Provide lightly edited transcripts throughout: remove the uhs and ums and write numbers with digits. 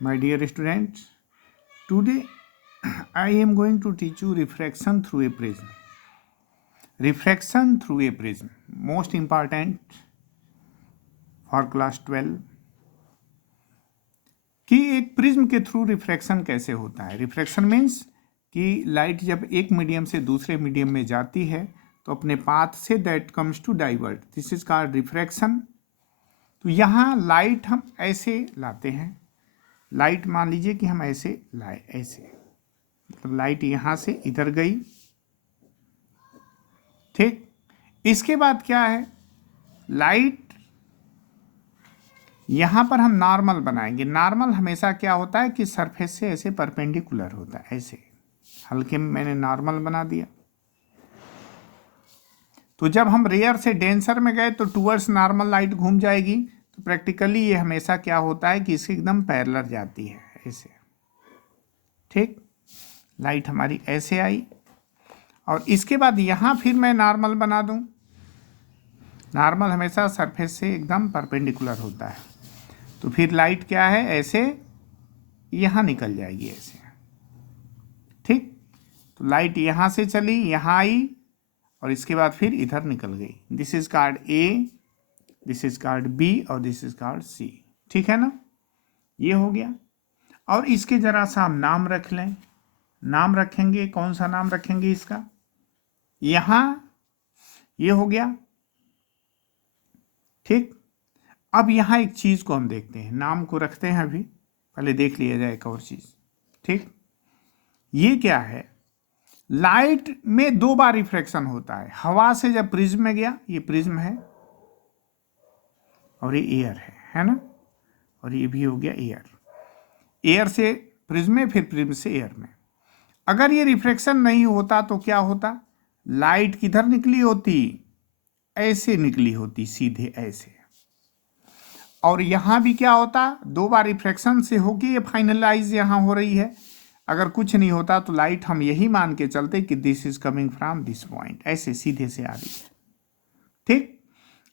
My dear students, today I am going to teach you refraction through a prism. Refraction through a prism, most important for class 12 कि एक prism के through refraction कैसे होता है। Refraction means कि light जब एक medium से दूसरे मीडियम में जाती है तो अपने पाथ से that comes to divert, this is called refraction. तो यहाँ लाइट हम ऐसे लाते हैं, लाइट मान लीजिए कि हम ऐसे लाए, ऐसे मतलब लाइट यहाँ से इधर गई, ठीक। इसके बाद क्या है, लाइट यहाँ पर हम नॉर्मल बनाएंगे। नॉर्मल हमेशा क्या होता है कि सरफेस से ऐसे परपेंडिकुलर होता है, ऐसे हल्के में मैंने नॉर्मल बना दिया। तो जब हम रेयर से डेंसर में गए तो टूवर्ड्स नॉर्मल लाइट घूम जाएगी। तो प्रैक्टिकली ये हमेशा क्या होता है कि इससे एकदम पैरेलल जाती है, ऐसे, ठीक। लाइट हमारी ऐसे आई और इसके बाद यहाँ फिर मैं नॉर्मल बना दूँ। नॉर्मल हमेशा सरफेस से एकदम परपेंडिकुलर होता है। तो फिर लाइट क्या है, ऐसे यहाँ निकल जाएगी, ऐसे, ठीक। तो लाइट यहाँ से चली, यहाँ आई और इसके बाद फिर इधर निकल गई। This is called A, this is called B और दिस इज कॉल्ड सी, ठीक है ना। ये हो गया। और इसके जरा सा हम नाम रख लें। नाम रखेंगे, कौन सा नाम रखेंगे इसका, यहाँ ये हो गया, ठीक। अब यहाँ एक चीज को हम देखते हैं, नाम को रखते हैं, अभी पहले देख लिया जाए एक और चीज, ठीक। ये क्या है, लाइट में दो बार रिफ्रैक्शन होता है। हवा से जब प्रिज्म में गया, ये प्रिज्म है और ये एयर है ना, और ये भी हो गया एयर। एयर से प्रिज्म में, फिर प्रिज्म से एयर में। अगर ये रिफ्रैक्शन नहीं होता तो क्या होता, लाइट किधर निकली होती, ऐसे निकली होती, सीधे ऐसे। और यहां भी क्या होता, दो बार रिफ्रैक्शन से होके ये फाइनलाइज यहां हो रही है। अगर कुछ नहीं होता तो लाइट हम यही मान के चलते कि this is coming from this point, ऐसे सीधे से आ रही है, ठीक।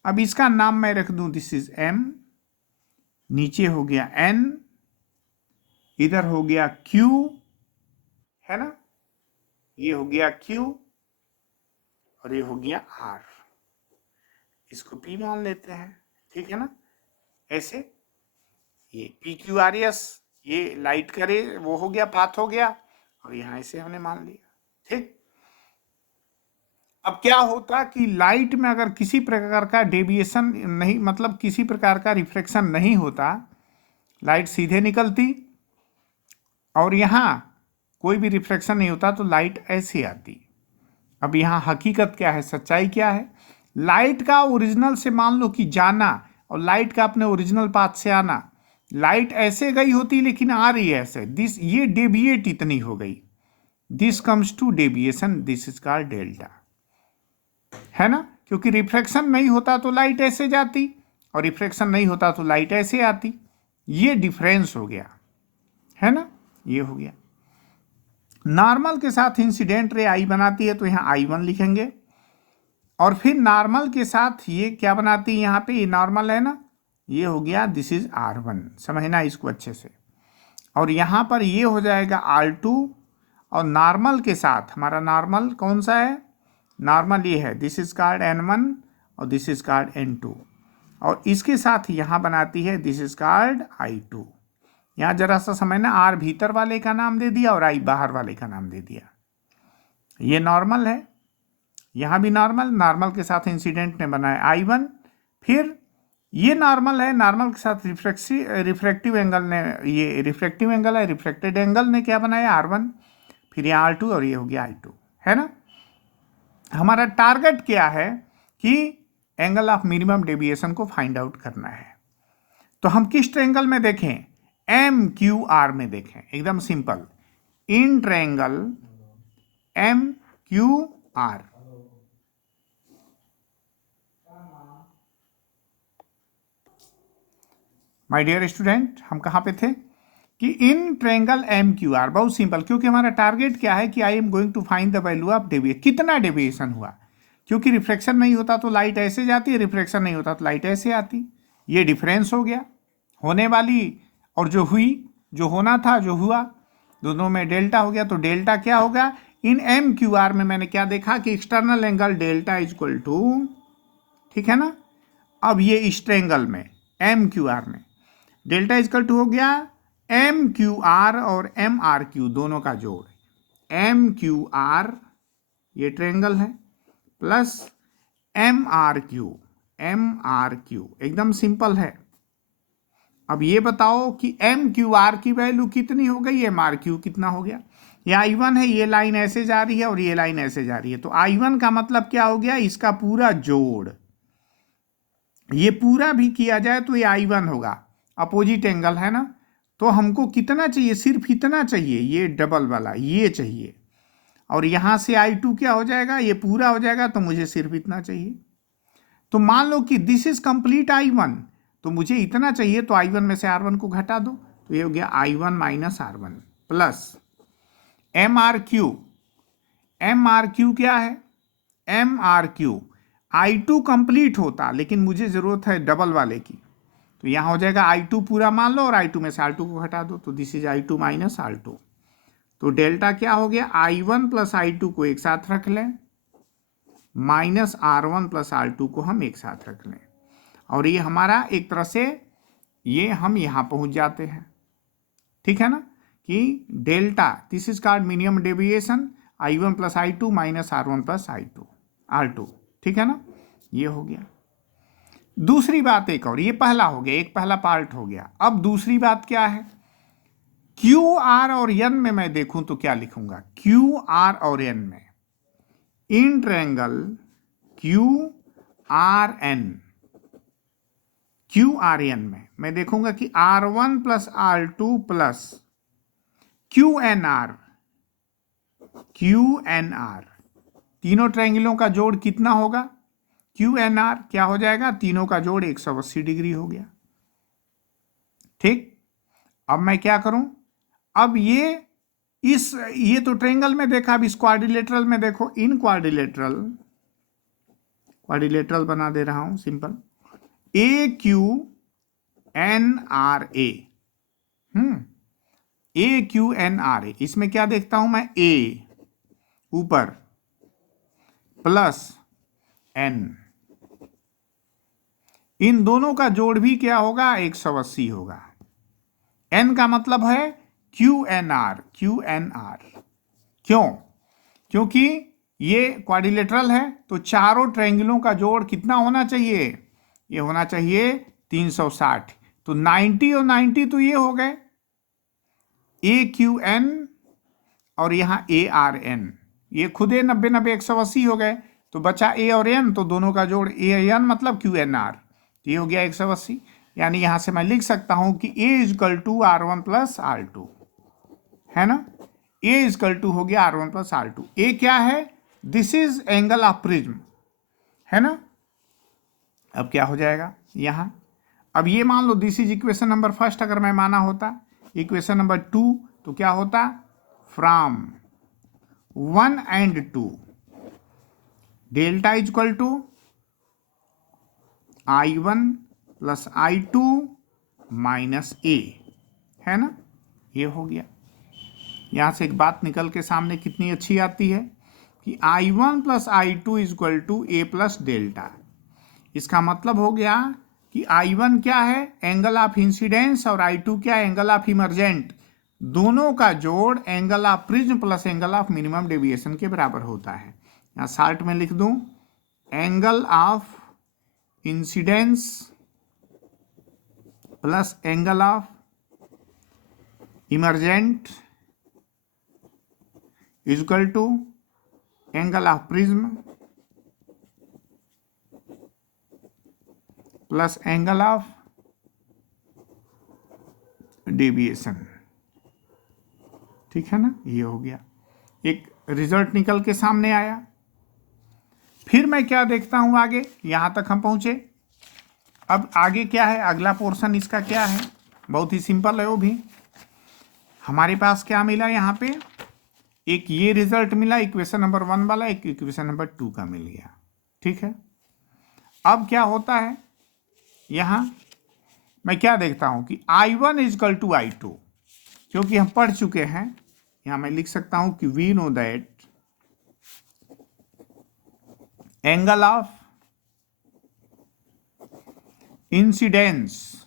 अब इसका नाम मैं रख दूं, दिस इज एम, नीचे हो गया एन, इधर हो गया क्यू, है ना, ये हो गया क्यू और ये हो गया आर। इसको पी मान लेते हैं, ठीक है ना। ऐसे ये पी क्यू आर एस, ये लाइट करे वो हो गया, पाथ हो गया, और यहां ऐसे हमने मान लिया, ठीक। अब क्या होता कि लाइट में अगर किसी प्रकार का डेविएशन नहीं, मतलब किसी प्रकार का रिफ्लेक्शन नहीं होता, लाइट सीधे निकलती और यहां कोई भी रिफ्लेक्शन नहीं होता तो लाइट ऐसे आती। अब यहां हकीकत क्या है, सच्चाई क्या है, लाइट का ओरिजिनल से मान लो कि जाना और लाइट का अपने ओरिजिनल पाथ से आना, लाइट ऐसे गई होती लेकिन आ रही है ऐसे, दिस ये डेविएट इतनी हो गई, this comes to deviation, this is called delta, है ना। क्योंकि रिफ्रैक्शन नहीं होता तो लाइट ऐसे जाती और रिफ्रैक्शन नहीं होता तो लाइट ऐसे आती, ये डिफरेंस हो गया, है ना, ये हो गया। नॉर्मल के साथ इंसिडेंट रे आई बनाती है तो यहां I1 लिखेंगे, और फिर नॉर्मल के साथ ये क्या बनाती है, यहाँ पे ये नॉर्मल है ना, ये हो गया दिस इज R1, समझना इसको अच्छे से। और यहाँ पर ये हो जाएगा R2, और नॉर्मल के साथ हमारा नॉर्मल कौन सा है, नॉर्मल ये है, दिस इज कॉल्ड N1 और दिस इज कॉल्ड N2, और इसके साथ यहाँ बनाती है दिस इज कॉल्ड I2। यहाँ जरा सा समझना, R भीतर वाले का नाम दे दिया और I बाहर वाले का नाम दे दिया। ये नॉर्मल है, यहाँ भी नॉर्मल, नॉर्मल के साथ इंसिडेंट ने बनाया I1, फिर ये नॉर्मल है, नॉर्मल के साथ रिफ्रैक्टिव एंगल ने, ये रिफ्रैक्टिव एंगल है, रिफ्लेक्टेड एंगल ने क्या बनाया R1, फिर ये R2 और ये हो गया I2, है ना। हमारा टारगेट क्या है कि एंगल ऑफ मिनिमम डेविएशन को फाइंड आउट करना है। तो हम किस ट्रायंगल में देखें, MQR में देखें, एकदम simple, in triangle MQR। My dear student, हम कहां पे थे कि इन ट्रायंगल MQR, बहुत सिंपल, क्योंकि हमारा टारगेट क्या है कि I am going to find the value of deviation, कितना डेविएशन हुआ। क्योंकि रिफ्लेक्शन नहीं होता तो लाइट ऐसे जाती है, रिफ्लेक्शन नहीं होता तो लाइट ऐसे आती, ये डिफरेंस हो गया होने वाली और जो हुई, जो होना था जो हुआ, दोनों में डेल्टा हो गया। तो डेल्टा क्या होगा, इन एम क्यू आर में मैंने क्या देखा कि external angle delta is equal to, ठीक है ना। अब ये इस ट्रायंगल में एम क्यू आर में डेल्टा इज इक्वल टू हो गया एम क्यू आर और एम आर क्यू दोनों का जोड़, एम क्यू आर ये ट्रायंगल है plus M R Q, M R Q, एकदम सिंपल है। अब ये बताओ कि एम क्यू आर की वैल्यू कितनी हो गई, एम आर क्यू कितना हो गया। ये I1 है, ये लाइन ऐसे जा रही है और ये लाइन ऐसे जा रही है, तो I1 का मतलब क्या हो गया, इसका पूरा जोड़। ये पूरा भी किया जाए तो ये I1 होगा, अपोजिट एंगल है ना। तो हमको कितना चाहिए, सिर्फ इतना चाहिए, ये डबल वाला ये चाहिए। और यहां से I2 क्या हो जाएगा, ये पूरा हो जाएगा, तो मुझे सिर्फ इतना चाहिए। तो मान लो कि दिस इज कंप्लीट I1, तो मुझे इतना चाहिए, तो I1 में से R1 को घटा दो, तो ये हो गया I1 minus R1 plus M R Q. M R Q क्या है, M R Q I2 complete होता, लेकिन मुझे जरूरत है डबल वाले की, तो यहां हो जाएगा I2 पूरा मान लो और I2 में से R2 को घटा दो, तो this is I2 minus R2। तो डेल्टा क्या हो गया, I1 प्लस I2 को एक साथ रख लें, माइनस R1 प्लस R2 को हम एक साथ रख लें, और ये हमारा एक तरह से ये हम यहां पहुंच जाते हैं, ठीक है ना, कि delta this is called minimum deviation I1 plus I2 minus R1 plus R2, ठीक है ना। ये हो गया। दूसरी बात एक और, ये पहला हो गया, एक पहला पार्ट हो गया। अब दूसरी बात क्या है, क्यू आर और एन में मैं देखूं तो क्या लिखूंगा, क्यू आर और एन में in triangle Q R N, Q R N में मैं देखूंगा कि R1 plus R2 plus Q N R, Q N R, तीनों ट्रायंगलों का जोड़ कितना होगा, क्यू एन आर क्या हो जाएगा, तीनों का जोड़ 180 डिग्री हो गया, ठीक। अब मैं क्या करूं, अब ये तो ट्रायंगल में देखा, अब इस क्वाड्रिलेटरल में देखो, इन क्वाड्रिलेटरल बना दे रहा हूं simple, A Q N R A, A Q N R A, इसमें क्या देखता हूं मैं, ए ऊपर प्लस एन, इन दोनों का जोड़ भी क्या होगा, 180 होगा। एन का मतलब है Q N R, Q N R, क्यों, क्योंकि ये क्वाड्रिलेटरल है, तो चारों ट्रायंगलों का जोड़ कितना होना चाहिए, ये होना चाहिए 360, तो 90 और 90 तो ये हो गए ए क्यू एन और यहां ए आर एन, ये खुद 90 90 180 हो गए, तो बचा ए और एन, तो दोनों का जोड़ ए एन मतलब क्यू एन आर, तो ये हो गया 180। यानी यहां से मैं लिख सकता हूं कि ए is equal to R1 plus R2, है ना, ए इजकल टू हो गया R1 प्लस R2। ए क्या है, this is angle of prism, है ना। अब क्या हो जाएगा यहां, अब ये मान लो this is equation number first, अगर मैं माना होता इक्वेशन नंबर 2 तो क्या होता, from 1 and 2 delta is equal to I1 plus I2 minus A, है ना, ये हो गया। यहां से एक बात निकल के सामने कितनी अच्छी आती है कि I1 plus I2 is equal to A plus delta. इसका मतलब हो गया कि I1 क्या है, एंगल ऑफ इंसिडेंस, और I2 क्या है, एंगल ऑफ इमर्जेंट, दोनों का जोड़ angle of prism plus angle of minimum deviation के बराबर होता है। यहां शार्ट में लिख दूं, angle of incidence plus angle of emergent is equal to angle of prism plus angle of deviation, ठीक है ना। ये हो गया, एक रिजल्ट निकल के सामने आया। फिर मैं क्या देखता हूं आगे, यहां तक हम पहुंचे। अब आगे क्या है, अगला पोर्शन इसका क्या है, बहुत ही सिंपल है वो भी। हमारे पास क्या मिला यहां पे, एक ये रिजल्ट मिला इक्वेशन नंबर 1 वाला, एक इक्वेशन नंबर 2 का मिल गया, ठीक है। अब क्या होता है, यहां मैं क्या देखता हूं कि I1 इजकल टू I2, क्योंकि हम पढ़ चुके हैं, यहां मैं लिख सकता हूं कि we know that angle of incidence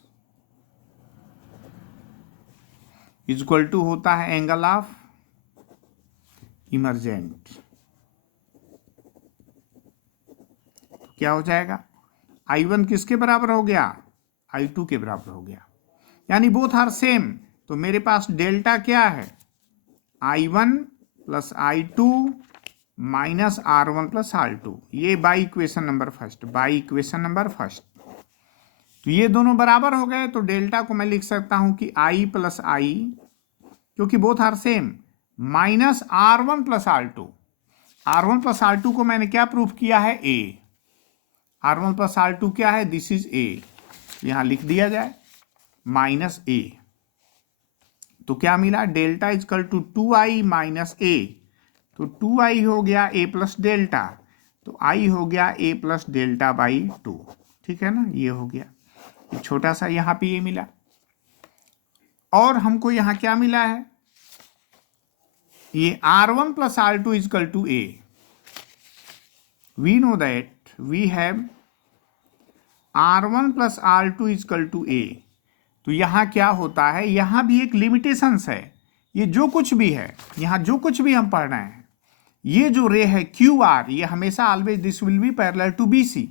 equal to होता है एंगल ऑफ इमरजेंट। क्या हो जाएगा, I1 किसके बराबर हो गया, I2 के बराबर हो गया, यानी बोथ आर सेम। तो मेरे पास डेल्टा क्या है, I1 plus I2 minus R1 plus R2। ये बाई इक्वेशन नंबर फर्स्ट, तो ये दोनों बराबर हो गए। तो डेल्टा को मैं लिख सकता हूं कि I प्लस I, क्योंकि both are same, minus R1 plus R2। R1 plus R2 को मैंने क्या प्रूफ किया है, A। R1 प्लस R2 क्या है, दिस इज A, यहां लिख दिया जाए माइनस A। तो क्या मिला, delta is equal to 2I minus A। तो 2I हो गया A प्लस डेल्टा, तो I हो गया A प्लस डेल्टा बाई 2। ठीक है ना, ये हो गया, ये छोटा सा यहां पे ये मिला। और हमको यहां क्या मिला है, ये R1 plus R2 is equal to A। We know that we have R1 plus R2 is equal to A। तो यहां क्या होता है, यहां भी एक लिमिटेशंस है। ये जो कुछ भी है, यहां जो कुछ भी हम पढ़ रहे हैं, ये जो रे है QR, ये हमेशा always this will be parallel to BC।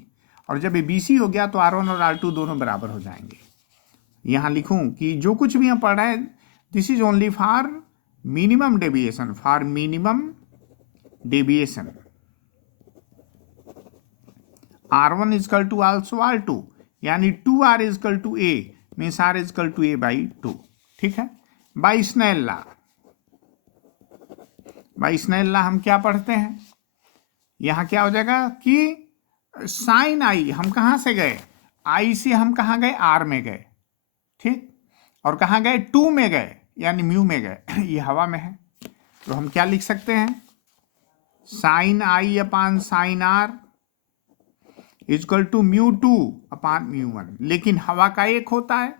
और जब ये BC हो गया तो R1 और R2 दोनों बराबर हो जाएंगे। यहां लिखूं कि जो कुछ भी हम पढ़ रहे हैं, this is only for minimum deviation, R1 is equal to also R2, यानी 2R is equal to A means R is equal to A by 2। ठीक है, बाई स्नेल लॉ हम क्या पढ़ते हैं, यहां क्या हो जाएगा कि साइन I, हम कहां से गए, I से हम कहां गए, R में गए। ठीक, और कहां गए, 2 में गए, यानी म्यू में गए। ये हवा में है, तो हम क्या लिख सकते हैं, sine I upon sine R is equal to μ2 upon μ1। लेकिन हवा का एक होता है,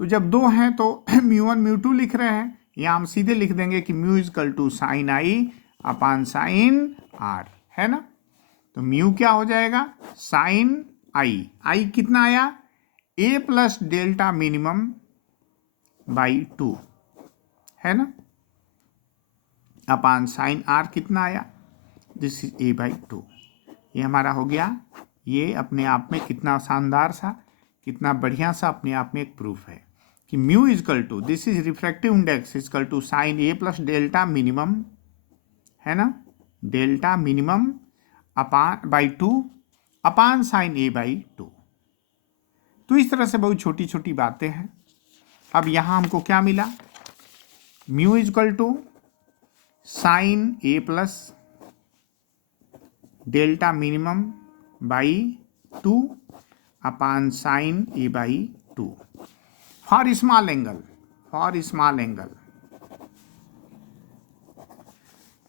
तो जब दो हैं तो μ1 μ2 लिख रहे हैं, यहाँ हम सीधे लिख देंगे कि mu is equal to sine I upon sine R, है ना। तो म्यू क्या हो जाएगा, साइन I कितना आया, A plus delta minimum by 2, है ना, अपान साइन R कितना आया, दिस इज A बाई 2। ये हमारा हो गया। ये अपने आप में कितना शानदार सा, कितना बढ़िया सा अपने आप में एक प्रूफ है कि mu is equal to, this is refractive index is equal to sine A plus delta minimum, है ना, delta minimum upon by 2 upon sine A by 2। तो इस तरह से बहुत छोटी छोटी बातें हैं। अब यहाँ हमको क्या मिला, mu is equal to sine A plus delta minimum by 2 upon sine A by 2 for small angle.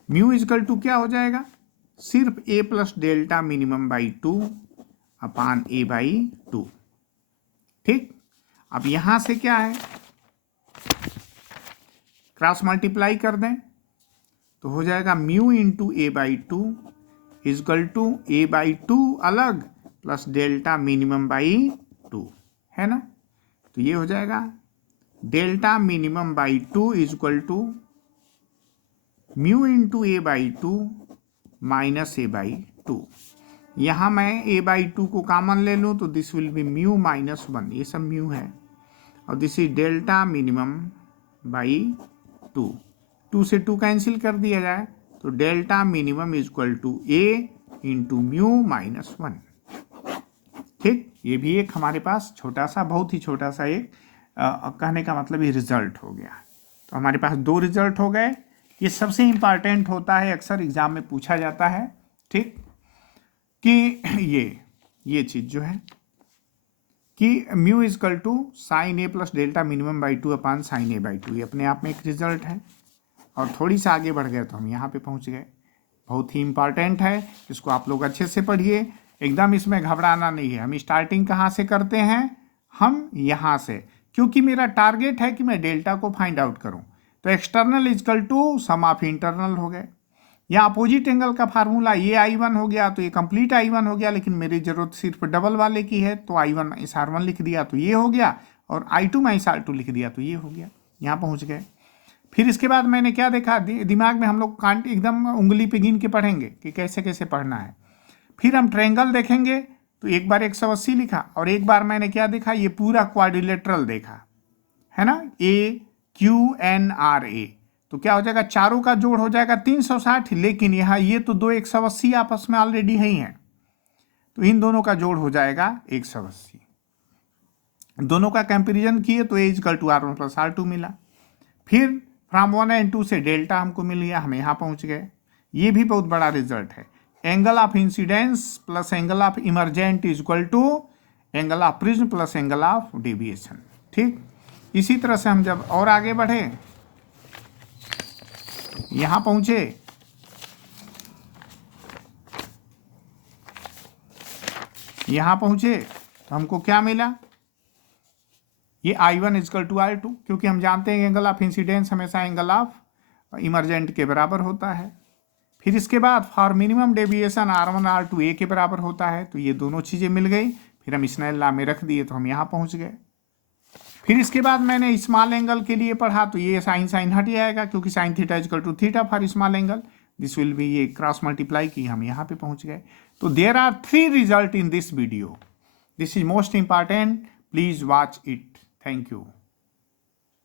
Mu is equal to क्या हो जाएगा, सिर्फ A plus delta minimum by 2 upon A by 2। ठीक, अब यहां से क्या है, क्रॉस मल्टीप्लाई कर दें तो हो जाएगा mu into A by 2 is equal to A by 2 अलग प्लस डेल्टा मिनिमम बाई 2, है ना। तो ये हो जाएगा delta minimum by 2 is equal to mu into A by 2 minus A by 2। यहाँ मैं A बाई 2 को कॉमन ले लूँ तो this will be mu minus 1, ये सब म्यू है, और this is delta minimum by 2। 2 से 2 कैंसिल कर दिया जाए तो delta minimum is equal to A into mu minus 1। ठीक, ये भी एक हमारे पास छोटा सा, बहुत ही छोटा सा एक कहने का मतलब ये रिजल्ट हो गया। तो हमारे पास 2 रिजल्ट हो गए। ये सबसे इंपॉर्टेंट होता है, अक्सर एग्जाम में पूछा जाता है। ठीक, कि ये चीज जो है कि mu is equal to sine A plus delta minimum by 2 upon sine A by 2, ये अपने आप में एक रिजल्ट है। और थोड़ी सा आगे बढ़ गए तो हम यहाँ पे पहुँच गए। बहुत ही इंपॉर्टेंट है, इसको आप लोग अच्छे से पढ़िए, एकदम इसमें घबराना नहीं है। हम स्टार्टिंग कहाँ से करते हैं, हम यहाँ से, क्योंकि मेरा टारगेट है कि मैं डेल्टा को फाइंड आउट करूँ। तो external is equal to sum of internal हो गए। या अपोजिट एंगल का फार्मूला ये I1 हो गया तो ये कंप्लीट I1 हो गया, लेकिन मेरी जरूरत सिर्फ डबल वाले की है तो I1 माइनस R1 लिख दिया तो ये हो गया, और I2 माइनस R2 लिख दिया तो ये हो गया। यहाँ पहुँच गए। फिर इसके बाद मैंने क्या देखा, दिमाग में हम लोग कांट एकदम उंगली पे गिन के पढ़ेंगे कि कैसे कैसे पढ़ना है। फिर हम ट्रायंगल देखेंगे तो एक बार 180 लिखा, और एक बार मैंने क्या देखा, ये पूरा क्वाड्रिलेटरल देखा है ना, AQNRA। तो क्या हो जाएगा, चारों का जोड़ हो जाएगा 360, लेकिन यहाँ ये तो दो 180 आपस में ऑलरेडी ही हैं, तो इन दोनों का जोड़ हो जाएगा 180। दोनों का कंपेरिजन किए तो A equal to R1 plus R2 मिला। फिर फ्रॉम 1 एंड 2 से डेल्टा हमको मिल गया, हम यहाँ पहुँच गए। ये भी बहुत बड़ा रिजल्ट है। Angle of incidence plus angle of emergent is equal to angle of prism plus angle of deviation. ठीक, इसी तरह से हम जब और आगे बढ़े, यहाँ पहुँचे, तो हमको क्या मिला, ये I1 इजकल टू I2, क्योंकि हम जानते हैं एंगल ऑफ इंसिडेंस हमेशा एंगल ऑफ इमरजेंट के बराबर होता है। फिर इसके बाद for minimum deviation R1 R2 A के बराबर होता है, तो ये दोनों चीज़ें मिल गई। फिर हम स्नेल लॉ में रख दिए तो हम यहाँ पहुँच गए। फिर इसके बाद मैंने स्मॉल एंगल के लिए पढ़ा, तो ये साइन हट जाएगा, क्योंकि sine theta is equal to theta for small angle, this will be, ये क्रॉस मल्टीप्लाई की, हम यहाँ पे पहुँच गए। तो there are 3 result in this video, this is most important, please watch it. Thank you.